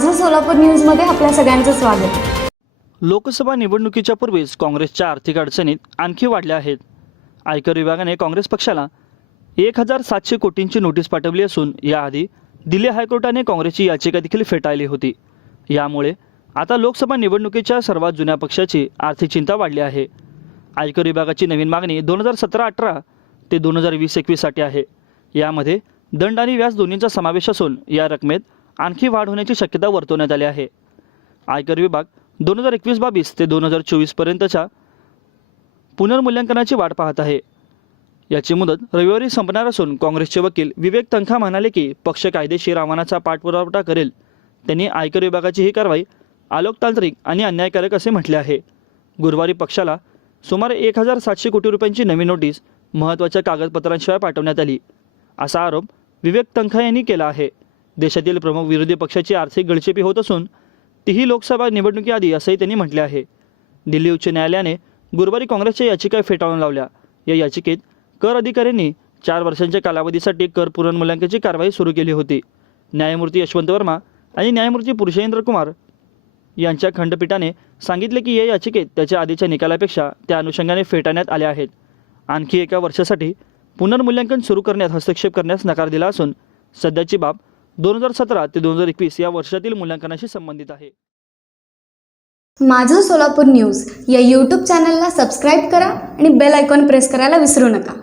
माझं सोलापूर न्यूजमध्ये आपल्या सगळ्यांचं स्वागत। लोकसभा निवडणुकीच्या पूर्वीच काँग्रेसच्या आर्थिक अडचणीत आणखी वाढल्या आहेत। आयकर विभागाने काँग्रेस पक्षाला 1700 कोटींची नोटीस पाठवली असून याआधी दिल्ली हायकोर्टाने काँग्रेसची याचिका देखील फेटाळली होती। यामुळे आता लोकसभा निवडणुकीच्या सर्वात जुन्या पक्षाची आर्थिक चिंता वाढली आहे। आयकर विभागाची नवीन मागणी 2017-18 ते 2020-21 साठी आहे। यामध्ये दंड आणि व्याज दोन्हींचा समावेश असून या रकमेत आणखी वाढ होण्याची शक्यता वर्तवण्यात आली आहे। आयकर विभाग 2021-22 ते 2024 पर्यंतच्या पुनर्मूल्यांकनाची वाट पाहत आहे। याची मुदत रविवारी संपणार असून काँग्रेसचे वकील विवेक तन्खा म्हणाले की पक्ष कायदेशीर आव्हानाचा पाठपुरावा करेल। त्यांनी आयकर विभागाची ही कारवाई अलोकतांत्रिक आणि अन्यायकारक असे म्हटले आहे। गुरुवारी पक्षाला सुमारे 1700 कोटी रुपयांची नवीन नोटीस महत्त्वाच्या कागदपत्रांशिवाय पाठवण्यात आली, असा आरोप विवेक तन्खा यांनी केला आहे। देशातील प्रमुख विरोधी पक्षाची आर्थिक गळचेपी होत असून तीही लोकसभा निवडणुकीआधी असंही त्यांनी म्हटले आहे। दिल्ली उच्च न्यायालयाने गुरुवारी काँग्रेसच्या याचिका फेटाळून लावल्या। या याचिकेत कर अधिकाऱ्यांनी 4 वर्षांच्या कालावधीसाठी कर पुनर्मूल्यांकनाची कारवाई सुरू केली होती। न्यायमूर्ती यशवंत वर्मा आणि न्यायमूर्ती पुरुषेंद्र कुमार यांच्या खंडपीठाने सांगितले की या याचिकेत त्याच्या आधीच्या निकालापेक्षा त्या अनुषंगाने फेटाळण्यात आल्या आहेत। आणखी एका वर्षासाठी पुनर्मूल्यांकन सुरू करण्यात हस्तक्षेप करण्यास नकार दिला असून सध्याची बाब 2017 ते 2021 या वर्षातील मूल्यांकनाशी संबंधित आहे। माझं सोलापूर न्यूज या यूट्यूब चॅनलला सबस्क्राईब करा आणि बेल आयकॉन प्रेस करायला विसरू नका।